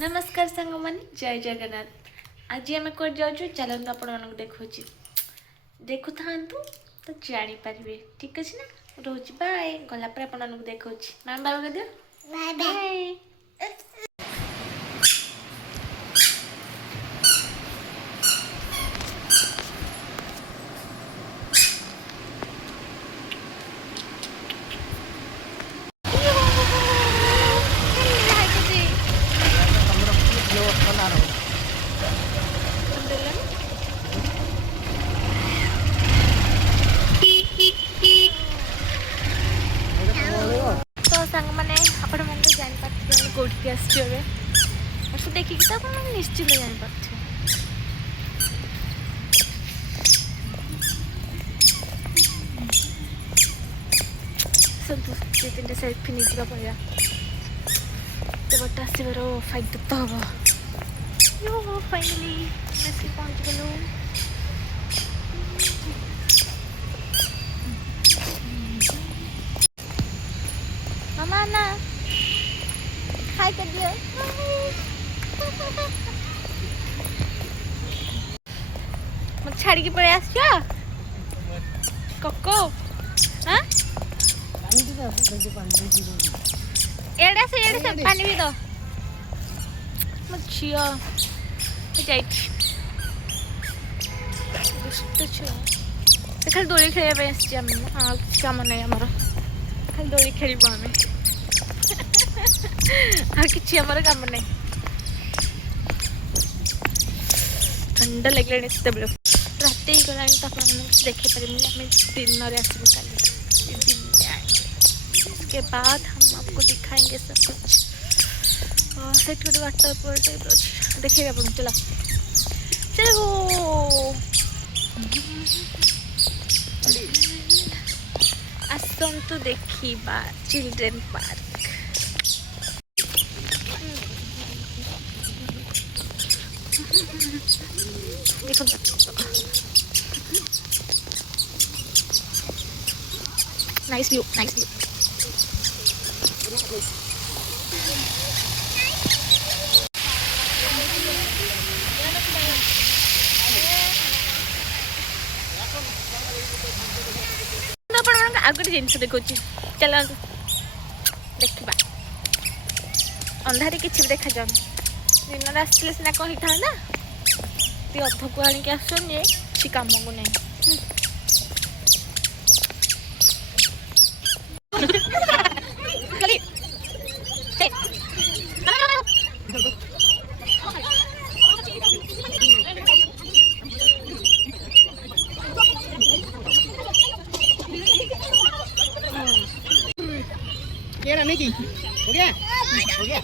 नमस्कार सांग मैंने जय जगन्नाथ। आज आम कौन जाऊँ चलते आपण देखा देखु था तो जापारे ठीक अच्छे ना रोज बाय गलापर आप देखा मैम बाबा दियो बाय बाय। तो सांग मैंने आपण मैंने जापारे कौटी आसवे देखिए तो आप निश्चिंत जापार सब दु तीन सेल्फी नहीं जा पड़ा तो बट आसवर फायदा तो हम फाइनाली पहुँच गलु। मामा ना हाय कर दियो मत छाड़ी के पड़े आस कोको हाँ एड़ा से पानी भी दो मत छिया खाली दोली खेल कम ना आमर खाली दोली खेलु आम कि आमर कम ना ठंडा लगे रात ही गला तो आप देखी पारे आम दिन आसबू उसके बाद हम आपको दिखाएंगे सब कुछ से गोटे वाटरफॉल टाइप देखिए आप चलो चलो आसतु देखा चिल्ड्रेन पार्क देखो नाइस व्यू नाइस व्यू। आगे जिनस देखा चल देखा अंधारे कि देखा जाऊन दिन आसले सीना कही था ना ती अध को आणिक आसन जे कि कम को नहीं ये रहा नहीं हो गया हो गया